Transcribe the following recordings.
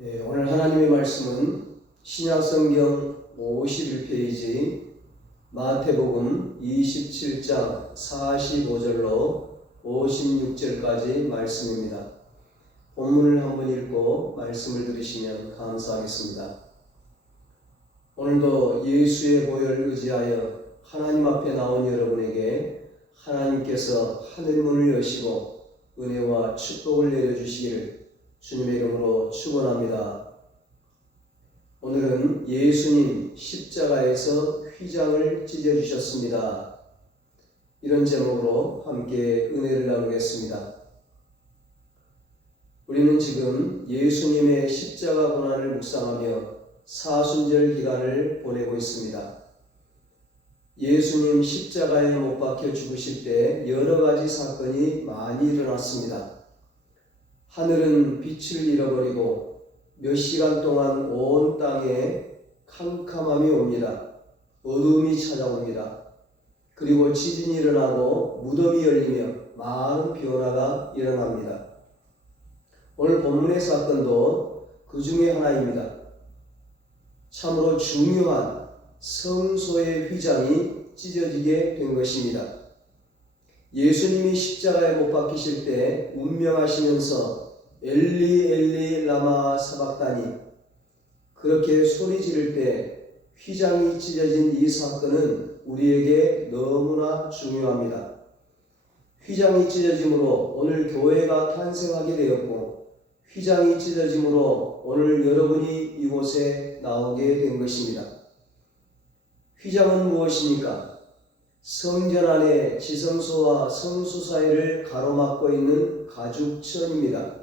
예, 오늘 하나님의 말씀은 신약성경 51페이지 마태복음 27장 45절로 56절까지 말씀입니다. 본문을 한번 읽고 말씀을 들으시면 감사하겠습니다. 오늘도 예수의 보혈을 의지하여 하나님 앞에 나온 여러분에게 하나님께서 하늘문을 여시고 은혜와 축복을 내려주시기를 주님의 이름으로 축원합니다. 오늘은 예수님 십자가에서 휘장을 찢어 주셨습니다. 이런 제목으로 함께 은혜를 나누겠습니다. 우리는 지금 예수님의 십자가 고난을 묵상하며 사순절 기간을 보내고 있습니다. 예수님 십자가에 못 박혀 죽으실 때 여러 가지 사건이 많이 일어났습니다. 하늘은 빛을 잃어버리고 몇 시간 동안 온 땅에 캄캄함이 옵니다. 어둠이 찾아옵니다. 그리고 지진이 일어나고 무덤이 열리며 많은 변화가 일어납니다. 오늘 본문의 사건도 그 중에 하나입니다. 참으로 중요한 성소의 휘장이 찢어지게 된 것입니다. 예수님이 십자가에 못 박히실 때 운명하시면서 엘리 엘리 라마 사박다니 그렇게 소리 지를 때 휘장이 찢어진 이 사건은 우리에게 너무나 중요합니다. 휘장이 찢어짐으로 오늘 교회가 탄생하게 되었고 휘장이 찢어짐으로 오늘 여러분이 이곳에 나오게 된 것입니다. 휘장은 무엇입니까? 성전 안에 지성소와 성수 사이를 가로막고 있는 가죽천입니다.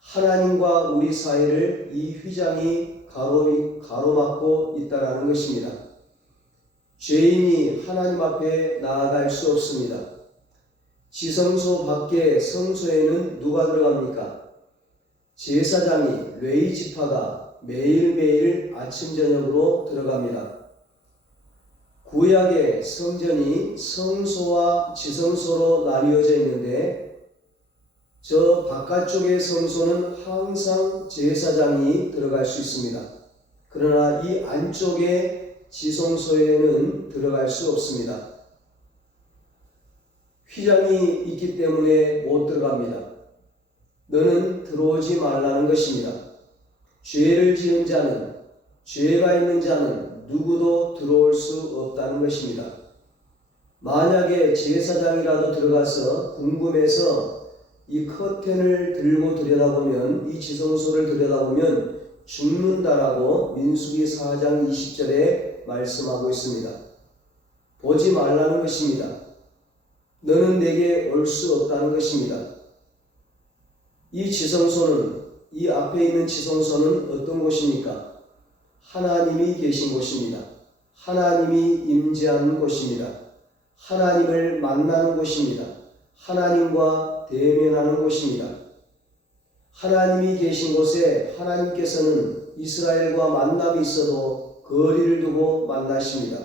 하나님과 우리 사이를 이 휘장이 가로, 가로막고 있다라는 것입니다. 죄인이 하나님 앞에 나아갈 수 없습니다. 지성소 밖에 성소에는 누가 들어갑니까? 제사장이 레이 지파가 매일매일 아침 저녁으로 들어갑니다. 구약의 성전이 성소와 지성소로 나뉘어져 있는데 저 바깥쪽의 성소는 항상 제사장이 들어갈 수 있습니다. 그러나 이 안쪽의 지성소에는 들어갈 수 없습니다. 휘장이 있기 때문에 못 들어갑니다. 너는 들어오지 말라는 것입니다. 죄를 지은 자는 죄가 있는 자는 누구도 들어올 수 없다는 것입니다. 만약에 제사장이라도 들어가서 궁금해서 이 커튼을 들고 들여다보면 이 지성소를 들여다보면 죽는다라고 민수기 4장 20절에 말씀하고 있습니다. 보지 말라는 것입니다. 너는 내게 올 수 없다는 것입니다. 이 지성소는 이 앞에 있는 지성소는 어떤 곳입니까? 하나님이 계신 곳입니다. 하나님이 임재하는 곳입니다. 하나님을 만나는 곳입니다. 하나님과 대면하는 곳입니다. 하나님이 계신 곳에 하나님께서는 이스라엘과 만남이 있어도 거리를 두고 만나십니다.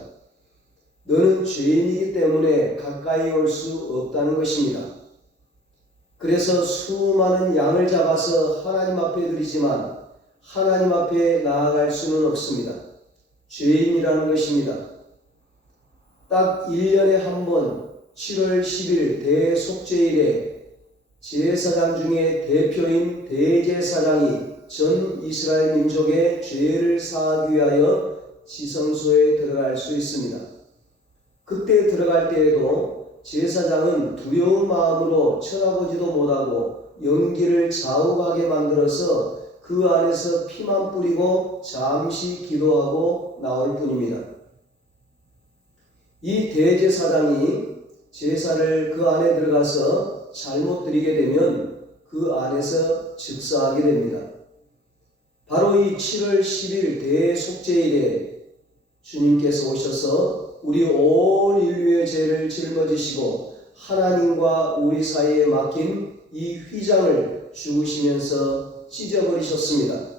너는 죄인이기 때문에 가까이 올 수 없다는 것입니다. 그래서 수많은 양을 잡아서 하나님 앞에 드리지만 하나님 앞에 나아갈 수는 없습니다. 죄인이라는 것입니다. 딱 1년에 한 번 7월 10일 대속죄일에 제사장 중에 대표인 대제사장이 전 이스라엘 민족의 죄를 사하기 위하여 지성소에 들어갈 수 있습니다. 그때 들어갈 때에도 제사장은 두려운 마음으로 쳐다보지도 못하고 연기를 자욱하게 만들어서 그 안에서 피만 뿌리고 잠시 기도하고 나올 뿐입니다. 이 대제사장이 제사를 그 안에 들어가서 잘못 드리게 되면 그 안에서 즉사하게 됩니다. 바로 이 7월 10일 대속죄일에 주님께서 오셔서 우리 온 인류의 죄를 짊어지시고 하나님과 우리 사이에 막힌 이 휘장을 죽으시면서 찢어버리셨습니다.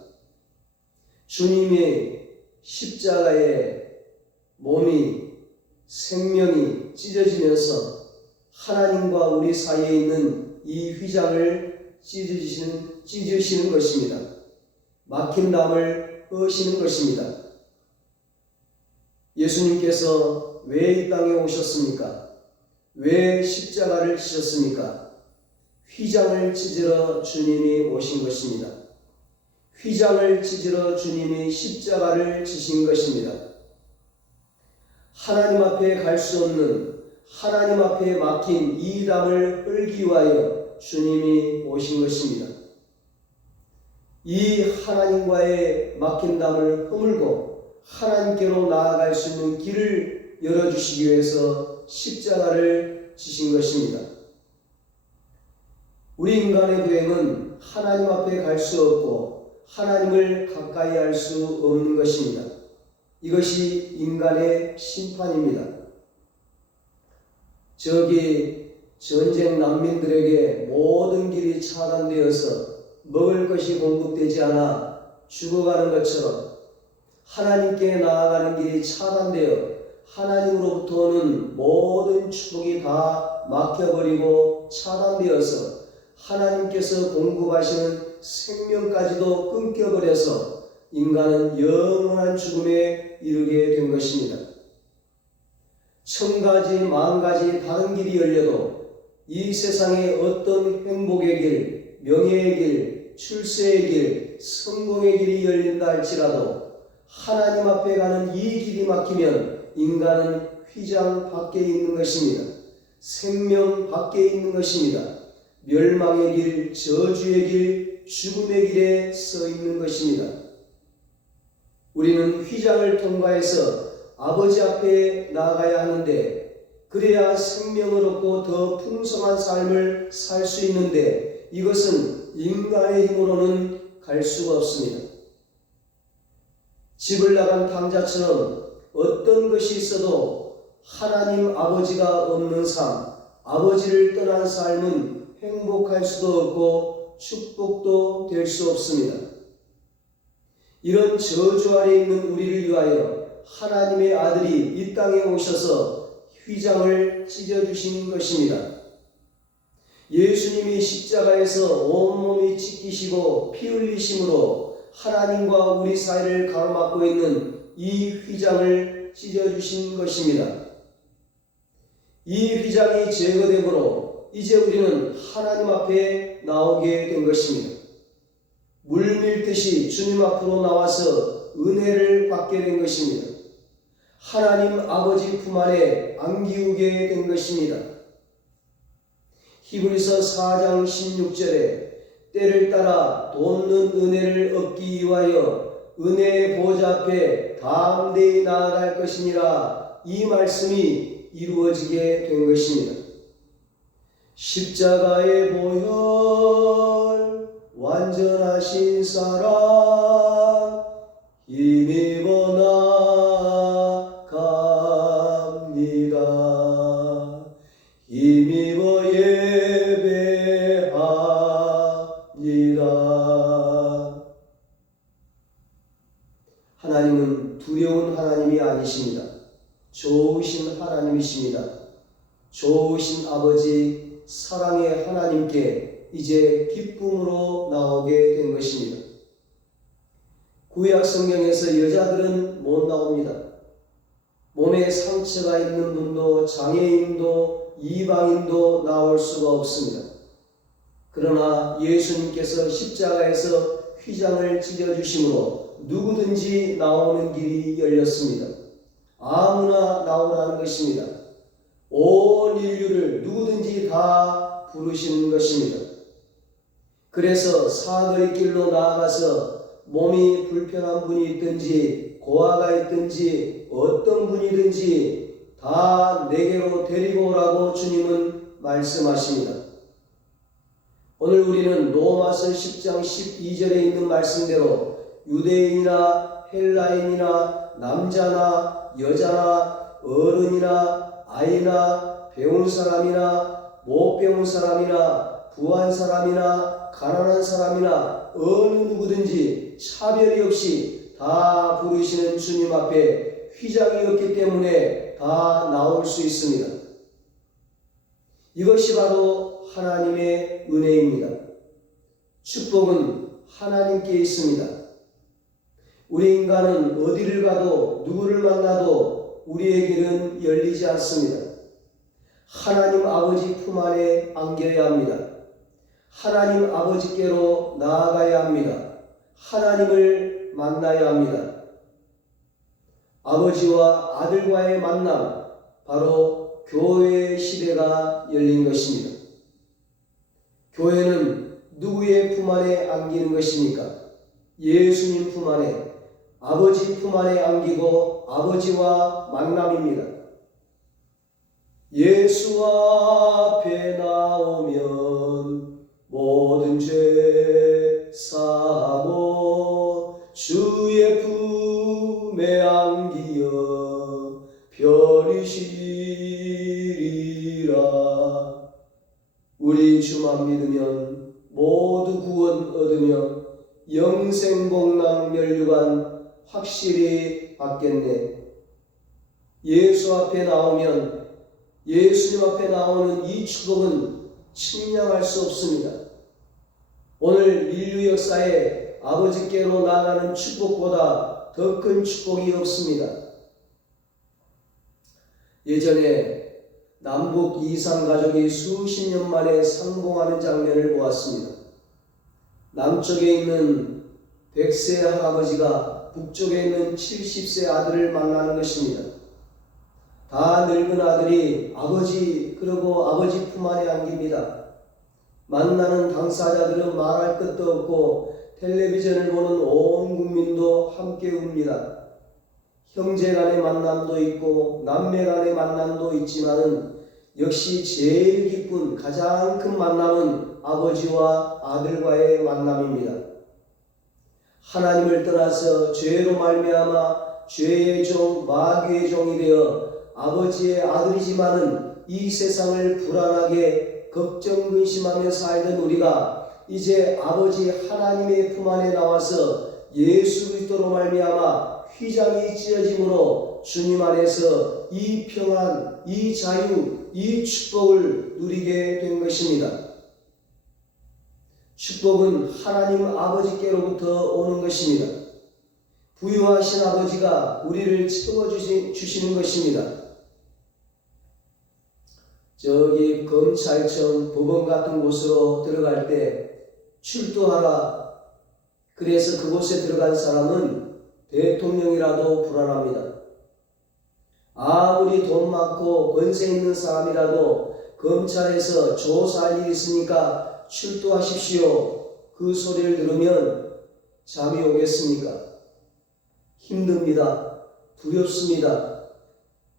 주님의 십자가의 몸이 생명이 찢어지면서 하나님과 우리 사이에 있는 이 휘장을 찢으시는, 찢으시는 것입니다. 막힌 담을 허시는 것입니다. 예수님께서 왜 이 땅에 오셨습니까? 왜 십자가를 지셨습니까? 휘장을 찢으러 주님이 오신 것입니다. 휘장을 찢으러 주님이 십자가를 지신 것입니다. 하나님 앞에 갈 수 없는 하나님 앞에 막힌 이 담을 흘기 위하여 주님이 오신 것입니다. 이 하나님과의 막힌 담을 허물고 하나님께로 나아갈 수 있는 길을 열어주시기 위해서 십자가를 지신 것입니다. 우리 인간의 구행은 하나님 앞에 갈 수 없고 하나님을 가까이 할 수 없는 것입니다. 이것이 인간의 심판입니다. 저기 전쟁 난민들에게 모든 길이 차단되어서 먹을 것이 공급되지 않아 죽어가는 것처럼 하나님께 나아가는 길이 차단되어 하나님으로부터 오는 모든 축복이 다 막혀버리고 차단되어서 하나님께서 공급하시는 생명까지도 끊겨버려서 인간은 영원한 죽음에 이르게 된 것입니다. 천 가지, 만 가지 다른 길이 열려도 이 세상에 어떤 행복의 길, 명예의 길, 출세의 길, 성공의 길이 열린다 할지라도 하나님 앞에 가는 이 길이 막히면 인간은 휘장 밖에 있는 것입니다. 생명 밖에 있는 것입니다. 멸망의 길, 저주의 길, 죽음의 길에 서 있는 것입니다. 우리는 휘장을 통과해서 아버지 앞에 나아가야 하는데 그래야 생명을 얻고 더 풍성한 삶을 살 수 있는데 이것은 인간의 힘으로는 갈 수가 없습니다. 집을 나간 탕자처럼 어떤 것이 있어도 하나님 아버지가 없는 삶, 아버지를 떠난 삶은 행복할 수도 없고 축복도 될 수 없습니다. 이런 저주 아래 있는 우리를 위하여 하나님의 아들이 이 땅에 오셔서 휘장을 찢어주신 것입니다. 예수님이 십자가에서 온몸이 찢기시고 피 흘리심으로 하나님과 우리 사이를 가로막고 있는 이 휘장을 찢어주신 것입니다. 이 휘장이 제거되므로 이제 우리는 하나님 앞에 나오게 된 것입니다. 물 밀듯이 주님 앞으로 나와서 은혜를 받게 된 것입니다. 하나님 아버지 품 안에 안기우게 된 것입니다. 히브리서 4장 16절에 때를 따라 돕는 은혜를 얻기 위하여 은혜의 보좌 앞에 담대히 나아갈 것이니라 이 말씀이 이루어지게 된 것입니다. 십자가의 보혈 완전하신 사랑 힘입어 나갑니다. 힘입어 예배합니다. 하나님은 두려운 하나님이 아니십니다. 좋으신 하나님이십니다. 좋으신 아버지 사랑의 하나님께 이제 기쁨으로 나오게 된 것입니다. 구약 성경에서 여자들은 못 나옵니다. 몸에 상처가 있는 분도 장애인도 이방인도 나올 수가 없습니다. 그러나 예수님께서 십자가에서 휘장을 찢어주심으로 누구든지 나오는 길이 열렸습니다. 아무나 나오라는 것입니다. 온 인류를 누구든지 다 부르시는 것입니다. 그래서 사거리 길로 나아가서 몸이 불편한 분이 있든지 고아가 있든지 어떤 분이든지 다 내게로 데리고 오라고 주님은 말씀하십니다. 오늘 우리는 로마서 10장 12절에 있는 말씀대로 유대인이나 헬라인이나 남자나 여자나 어른이나 아이나 배운 사람이나 못 배운 사람이나 부한 사람이나 가난한 사람이나 어느 누구든지 차별이 없이 다 부르시는 주님 앞에 휘장이 없기 때문에 다 나올 수 있습니다. 이것이 바로 하나님의 은혜입니다. 축복은 하나님께 있습니다. 우리 인간은 어디를 가도 누구를 만나도 우리에게는 열리지 않습니다. 하나님 아버지 품 안에 안겨야 합니다. 하나님 아버지께로 나아가야 합니다. 하나님을 만나야 합니다. 아버지와 아들과의 만남, 바로 교회의 시대가 열린 것입니다. 교회는 누구의 품 안에 안기는 것입니까? 예수님 품 안에, 아버지 품 안에 안기고 아버지와 만남입니다. 예수 앞에 나오면 모든 죄 사고 주의 품에 안기어 편히 쉬리라 우리 주만 믿으면 모두 구원 얻으며 영생복락 멸류관 확실히 받겠네 예수 앞에 나오면 예수님 앞에 나오는 이 축복은 측량할 수 없습니다. 오늘 인류 역사에 아버지께로 나가는 축복보다 더 큰 축복이 없습니다. 예전에 남북 이산 가족이 수십 년 만에 상봉하는 장면을 보았습니다. 남쪽에 있는 100세 할아버지가 북쪽에 있는 70세 아들을 만나는 것입니다. 다 늙은 아들이 아버지 그러고 아버지 품 안에 안깁니다. 만나는 당사자들은 말할 것도 없고 텔레비전을 보는 온 국민도 함께 웁니다. 형제 간의 만남도 있고 남매 간의 만남도 있지만은 역시 제일 기쁜 가장 큰 만남은 아버지와 아들과의 만남입니다. 하나님을 떠나서 죄로 말미암아 죄의 종 마귀의 종이 되어 아버지의 아들이지만은 이 세상을 불안하게 걱정 근심하며 살던 우리가 이제 아버지 하나님의 품 안에 나와서 예수 그리스도로 말미암아 휘장이 찢어짐으로 주님 안에서 이 평안, 이 자유, 이 축복을 누리게 된 것입니다. 축복은 하나님 아버지께로부터 오는 것입니다. 부유하신 아버지가 우리를 채워 주시는 것입니다. 저기 검찰청 법원 같은 곳으로 들어갈 때 출두하라. 그래서 그곳에 들어간 사람은 대통령이라도 불안합니다. 아무리 돈 많고 권세 있는 사람이라도 검찰에서 조사할 일이 있으니까 출두하십시오. 그 소리를 들으면 잠이 오겠습니까? 힘듭니다. 두렵습니다.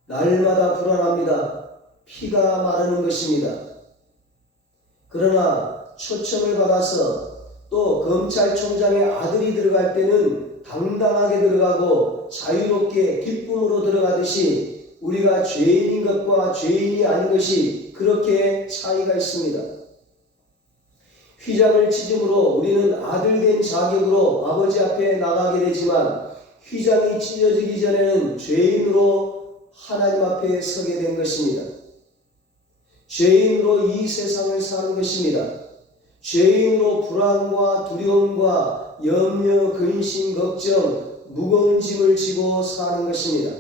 날마다 불안합니다. 피가 마르는 것입니다. 그러나 초청을 받아서 또 검찰총장의 아들이 들어갈 때는 당당하게 들어가고 자유롭게 기쁨으로 들어가듯이 우리가 죄인인 것과 죄인이 아닌 것이 그렇게 차이가 있습니다. 휘장을 찢음으로 우리는 아들 된 자격으로 아버지 앞에 나가게 되지만 휘장이 찢어지기 전에는 죄인으로 하나님 앞에 서게 된 것입니다. 죄인으로 이 세상을 사는 것입니다. 죄인으로 불안과 두려움과 염려, 근심, 걱정, 무거운 짐을 지고 사는 것입니다.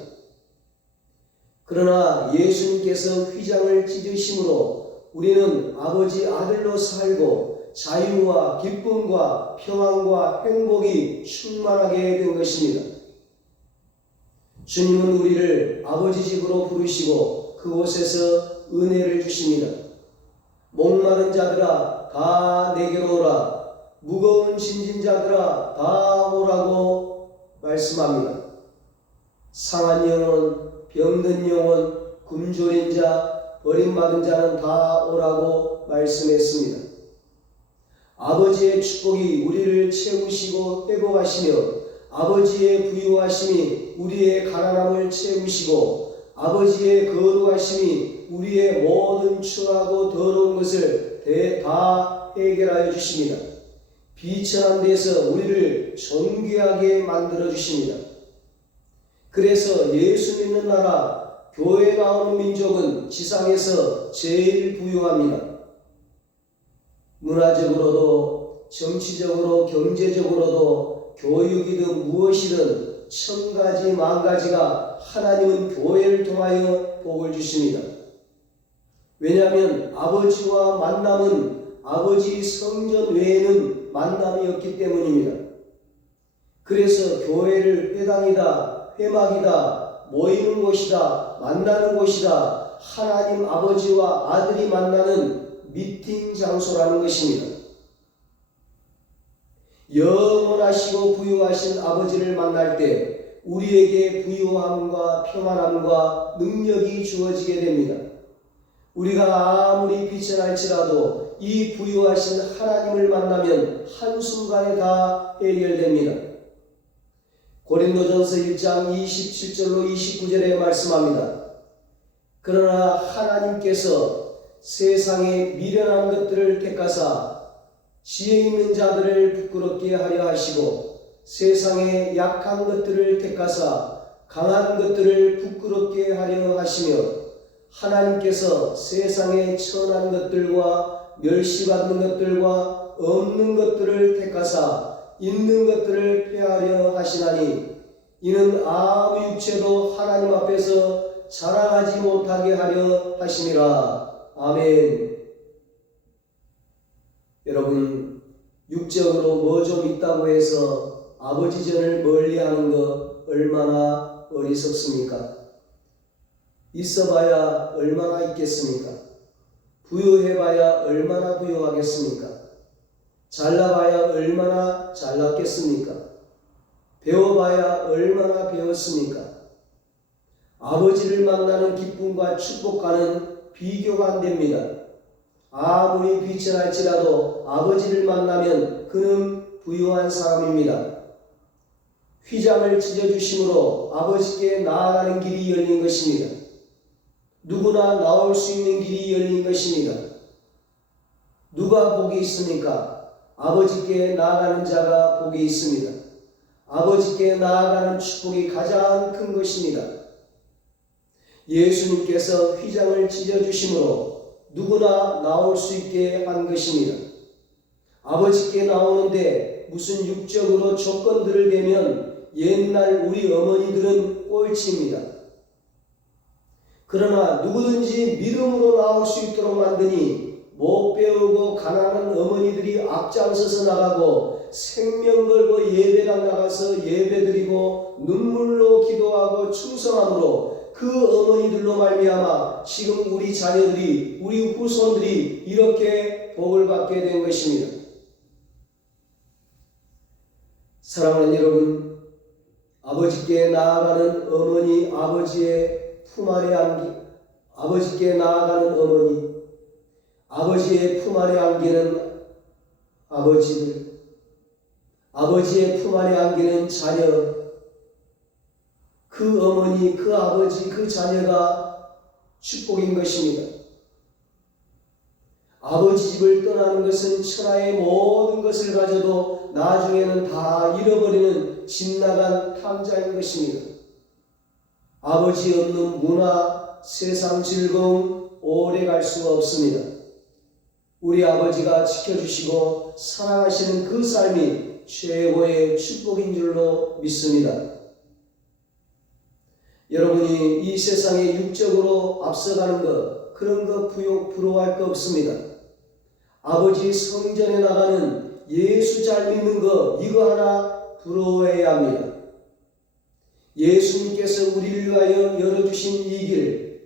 그러나 예수님께서 휘장을 찢으심으로 우리는 아버지 아들로 살고 자유와 기쁨과 평안과 행복이 충만하게 된 것입니다. 주님은 우리를 아버지 집으로 부르시고 그곳에서 은혜를 주십니다. 목마른 자들아 다 내게로 오라 무거운 짐진 자들아 다 오라고 말씀합니다. 상한 영혼, 병든 영혼, 굶주린 자, 버림받은 자는 다 오라고 말씀했습니다. 아버지의 축복이 우리를 채우시고 회복하시며 아버지의 부유하심이 우리의 가난함을 채우시고 아버지의 거룩하심이 우리의 모든 추하고 더러운 것을 다 해결하여 주십니다. 비천한 데서 우리를 존귀하게 만들어 주십니다. 그래서 예수 믿는 나라, 교회 나오는 민족은 지상에서 제일 부유합니다. 문화적으로도, 정치적으로, 경제적으로도, 교육이든 무엇이든 천 가지 만 가지가 하나님은 교회를 통하여 복을 주십니다. 왜냐하면 아버지와 만남은 아버지 성전 외에는 만남이 없기 때문입니다. 그래서 교회를 회당이다, 회막이다, 모이는 곳이다, 만나는 곳이다, 하나님 아버지와 아들이 만나는 미팅 장소라는 것입니다. 영원하시고 부유하신 아버지를 만날 때 우리에게 부유함과 평안함과 능력이 주어지게 됩니다. 우리가 아무리 빛을 할지라도 이 부유하신 하나님을 만나면 한순간에 다 해결됩니다. 고린도전서 1장 27절로 29절에 말씀합니다. 그러나 하나님께서 세상에 미련한 것들을 택하사 지혜 있는 자들을 부끄럽게 하려 하시고 세상에 약한 것들을 택하사 강한 것들을 부끄럽게 하려 하시며 하나님께서 세상에 천한 것들과 멸시받는 것들과 없는 것들을 택하사 있는 것들을 폐하려 하시나니 이는 아무 육체도 하나님 앞에서 자랑하지 못하게 하려 하심이라. 아멘. 여러분, 육적으로 뭐 좀 있다고 해서 아버지 전을 멀리 하는 거 얼마나 어리석습니까? 있어봐야 얼마나 있겠습니까? 부유해봐야 얼마나 부유하겠습니까? 잘나봐야 얼마나 잘났겠습니까? 배워봐야 얼마나 배웠습니까? 아버지를 만나는 기쁨과 축복과는 비교가 안 됩니다. 아무리 빛을 할지라도 아버지를 만나면 그는 부유한 사람입니다. 휘장을 찢어주심으로 아버지께 나아가는 길이 열린 것입니다. 누구나 나올 수 있는 길이 열린 것입니다. 누가 복이 있습니까? 아버지께 나아가는 자가 복이 있습니다. 아버지께 나아가는 축복이 가장 큰 것입니다. 예수님께서 휘장을 찢어주심으로 누구나 나올 수 있게 한 것입니다. 아버지께 나오는데 무슨 육적으로 조건들을 대면 옛날 우리 어머니들은 꼴찌입니다. 그러나 누구든지 믿음으로 나올 수 있도록 만드니 못 배우고 가난한 어머니들이 앞장서서 나가고 생명 걸고 예배당 나가서 예배드리고 눈물로 기도하고 충성함으로 그 어머니들로 말미암아 지금 우리 자녀들이 우리 후손들이 이렇게 복을 받게 된 것입니다. 사랑하는 여러분, 아버지께 나아가는 어머니, 아버지의 품 아래 안기, 아버지께 나아가는 어머니, 아버지의 품 아래 안기는 아버지들, 아버지의 품 아래 안기는 자녀, 그 어머니, 그 아버지, 그 자녀가 축복인 것입니다. 아버지 집을 떠나는 것은 천하의 모든 것을 가져도 나중에는 다 잃어버리는 진나간 탕자인 것입니다. 아버지 없는 문화, 세상 즐거움 오래 갈 수가 없습니다. 우리 아버지가 지켜주시고 사랑하시는 그 삶이 최고의 축복인 줄로 믿습니다. 여러분이 이 세상에 육적으로 앞서가는 것, 그런 거 부요, 부러워할 거 없습니다. 아버지 성전에 나가는 예수 잘 믿는 거 이거 하나 부러워해야 합니다. 예수님께서 우리를 위하여 열어주신 이 길,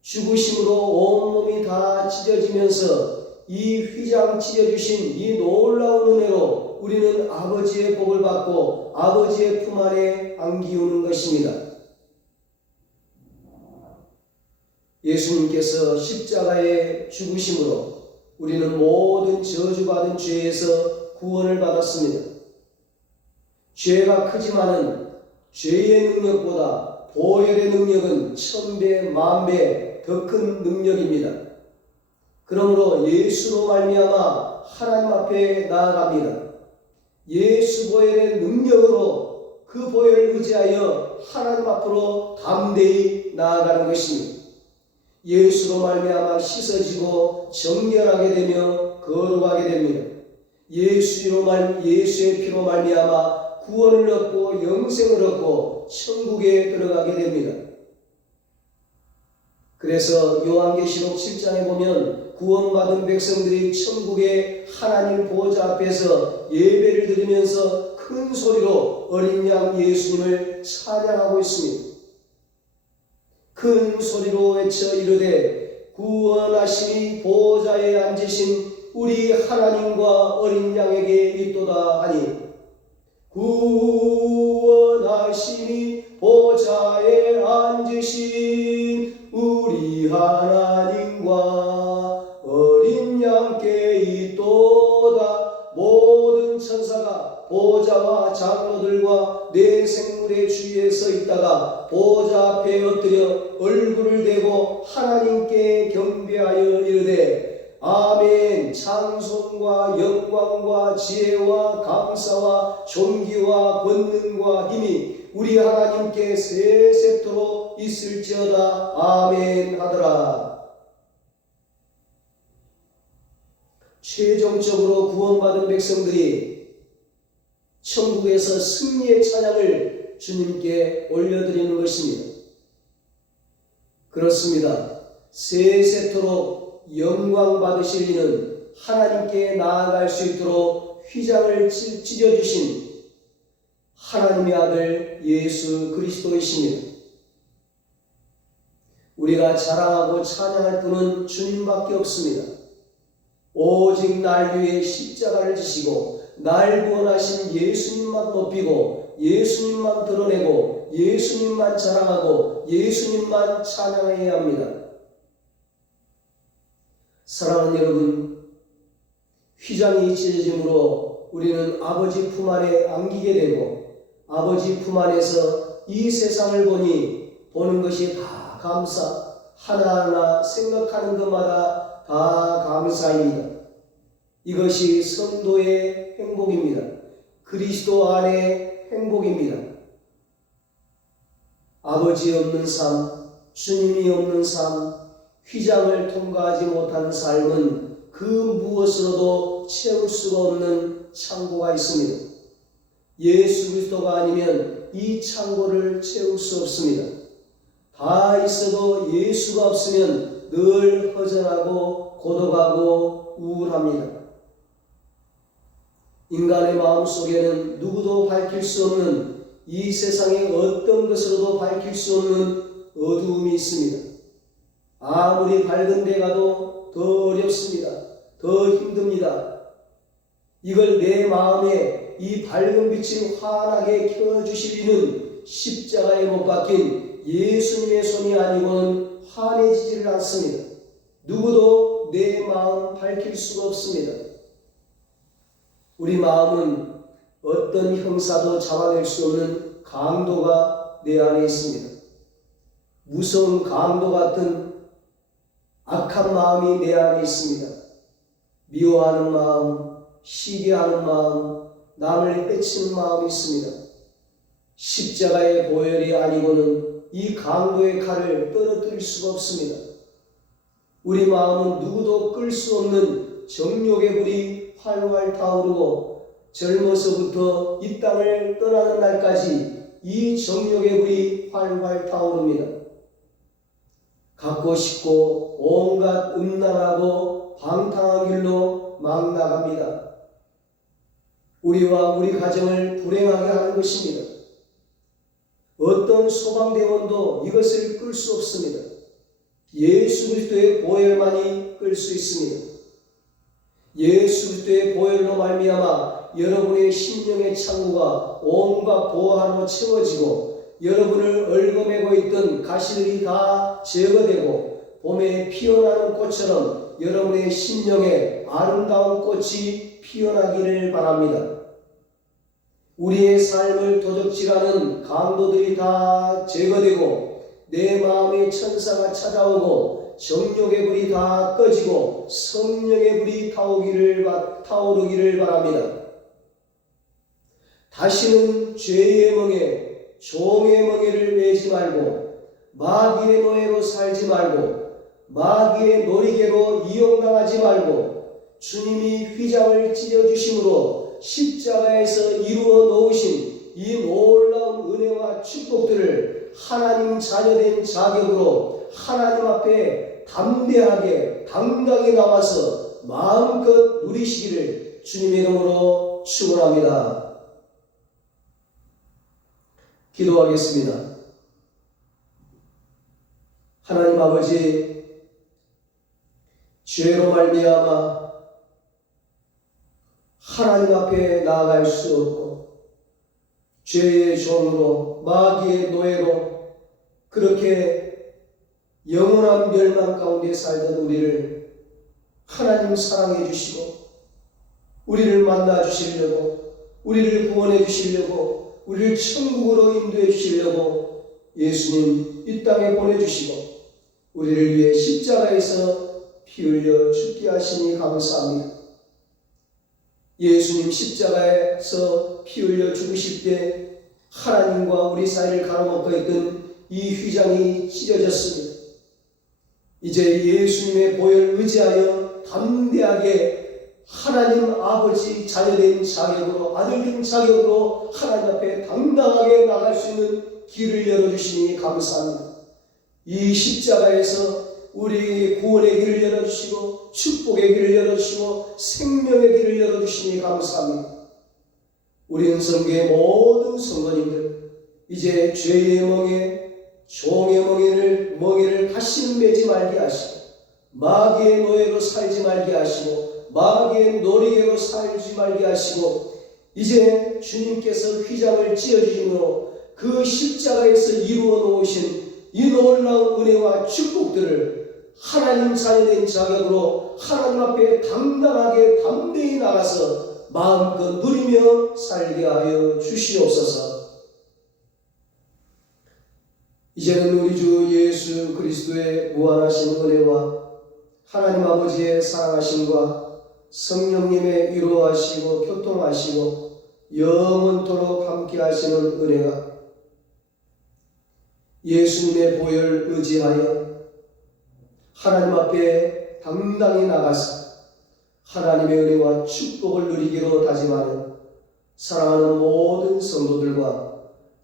죽으심으로 온몸이 다 찢어지면서 이 휘장 찢어주신 이 놀라운 은혜로 우리는 아버지의 복을 받고 아버지의 품 안에 안기우는 것입니다. 예수님께서 십자가의 죽으심으로 우리는 모든 저주받은 죄에서 구원을 받았습니다. 죄가 크지만은 죄의 능력보다 보혈의 능력은 천배, 만배 더 큰 능력입니다. 그러므로 예수로 말미암아 하나님 앞에 나아갑니다. 예수 보혈의 능력으로 그 보혈을 의지하여 하나님 앞으로 담대히 나아가는 것입니다. 예수로 말미암아 씻어지고 정결하게 되며 거룩하게 됩니다. 예수로 말 예수의 피로 말미암아 구원을 얻고 영생을 얻고 천국에 들어가게 됩니다. 그래서 요한계시록 7장에 보면 구원받은 백성들이 천국의 하나님 보호자 앞에서 예배를 드리면서 큰 소리로 어린 양 예수님을 찬양하고 있습니다. 큰 소리로 외쳐 이르되 구원하심이 보호자에 앉으신 우리 하나님과 어린 양에게 있도다 하니 구원하심이 보좌에 앉으신 우리 하나님과 보좌와 장로들과 내 생물의 주위에 서 있다가 보좌 앞에 엎드려 얼굴을 대고 하나님께 경배하여 이르되 아멘. 찬송과 영광과 지혜와 감사와 존귀와 권능과 힘이 우리 하나님께 세세토록 있을지어다. 아멘 하더라. 최종적으로 구원받은 백성들이 천국에서 승리의 찬양을 주님께 올려드리는 것입니다. 그렇습니다. 세세토록 영광 받으실 이는 하나님께 나아갈 수 있도록 휘장을 찢- 찢어주신 하나님의 아들 예수 그리스도이십니다. 우리가 자랑하고 찬양할 분은 주님밖에 없습니다. 오직 날 위해 십자가를 지시고 날 구원하신 예수님만 높이고 예수님만 드러내고 예수님만 자랑하고 예수님만 찬양해야 합니다. 사랑하는 여러분, 휘장이 찢어짐으로 우리는 아버지 품 안에 안기게 되고 아버지 품 안에서 이 세상을 보니 보는 것이 다 감사, 하나하나 생각하는 것마다 다 감사입니다. 이것이 성도의 행복입니다. 그리스도 안의 행복입니다. 아버지 없는 삶, 주님이 없는 삶, 휘장을 통과하지 못하는 삶은 그 무엇으로도 채울 수가 없는 창고가 있습니다. 예수 그리스도가 아니면 이 창고를 채울 수 없습니다. 다 있어도 예수가 없으면 늘 허전하고 고독하고 우울합니다. 인간의 마음 속에는 누구도 밝힐 수 없는 이 세상의 어떤 것으로도 밝힐 수 없는 어두움이 있습니다. 아무리 밝은 데 가도 더 어렵습니다. 더 힘듭니다. 이걸 내 마음에 이 밝은 빛을 환하게 켜주실 이는 십자가에 못 박힌 예수님의 손이 아니고는 환해지지를 않습니다. 누구도 내 마음 밝힐 수가 없습니다. 우리 마음은 어떤 형사도 잡아낼 수 없는 강도가 내 안에 있습니다. 무서운 강도 같은 악한 마음이 내 안에 있습니다. 미워하는 마음, 시기하는 마음, 남을 해치는 마음이 있습니다. 십자가의 보혈이 아니고는 이 강도의 칼을 떨어뜨릴 수가 없습니다. 우리 마음은 누구도 끌 수 없는 정욕의 불이 활활 타오르고 젊어서부터 이 땅을 떠나는 날까지 이 정욕의 불이 활활 타오릅니다. 갖고 싶고 온갖 음란하고 방탕한 길로 막 나갑니다. 우리와 우리 가정을 불행하게 하는 것입니다. 어떤 소방대원도 이것을 끌 수 없습니다. 예수 그리스도의 보혈만이 끌 수 있습니다. 예수 그리스도의 보혈로 말미암아 여러분의 심령의 창고가 온갖 보화로 채워지고 여러분을 얽어매고 있던 가시들이 다 제거되고 봄에 피어나는 꽃처럼 여러분의 심령에 아름다운 꽃이 피어나기를 바랍니다. 우리의 삶을 도적질하는 강도들이 다 제거되고 내 마음에 천사가 찾아오고 정욕의 불이 다 꺼지고 성령의 불이 타오기를 바- 타오르기를 바랍니다. 다시는 죄의 멍에 종의 멍에를 매지 말고 마귀의 노예로 살지 말고 마귀의 놀이개로 이용당하지 말고 주님이 휘장을 찢어 주심으로 십자가에서 이루어 놓으신 이 놀라운 은혜와 축복들을 하나님 자녀된 자격으로 하나님 앞에 담대하게 당당히 나와서 마음껏 누리시기를 주님의 이름으로 축원합니다. 기도하겠습니다. 하나님 아버지 죄로 말미암아 하나님 앞에 나아갈 수 없고 죄의 종으로 마귀의 노예로 그렇게 영원한 멸망 가운데 살던 우리를 하나님 사랑해 주시고 우리를 만나 주시려고 우리를 구원해 주시려고 우리를 천국으로 인도해 주시려고 예수님 이 땅에 보내주시고 우리를 위해 십자가에서 피 흘려 죽게 하시니 감사합니다. 예수님 십자가에서 피 흘려 죽으실 때 하나님과 우리 사이를 가로막고 있던 이 휘장이 찢어졌습니다. 이제 예수님의 보혈 의지하여 담대하게 하나님 아버지 자녀된 자격으로 아들된 자격으로 하나님 앞에 당당하게 나갈 수 있는 길을 열어주시니 감사합니다. 이 십자가에서 우리 구원의 길을 열어주시고 축복의 길을 열어주시고 생명의 길을 열어주시니 감사합니다. 우리는 성교의 모든 성도님들 이제 죄의 멍에 종의 멍에를 멍에를 다시는 매지 말게 하시고 마귀의 노예로 살지 말게 하시고 마귀의 놀이개로 살지 말게 하시고 이제 주님께서 휘장을 찢어주심으로 그 십자가에서 이루어 놓으신 이 놀라운 은혜와 축복들을 하나님 자녀된 자격으로 하나님 앞에 당당하게 담대히 나가서 마음껏 누리며 살게 하여 주시옵소서. 이제는 우리 주 예수 그리스도의 무한하신 은혜와 하나님 아버지의 사랑하심과 성령님의 위로하시고 교통하시고 영원토록 함께 하시는 은혜가 예수님의 보혈 의지하여 하나님 앞에 당당히 나가서 하나님의 은혜와 축복을 누리기로 다짐하는 사랑하는 모든 성도들과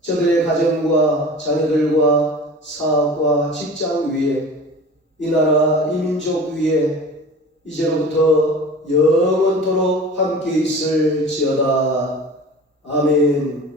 저들의 가정과 자녀들과 사업과 직장 위에 이 나라 이 민족 위에 이제로부터 영원토록 함께 있을지어다. 아멘.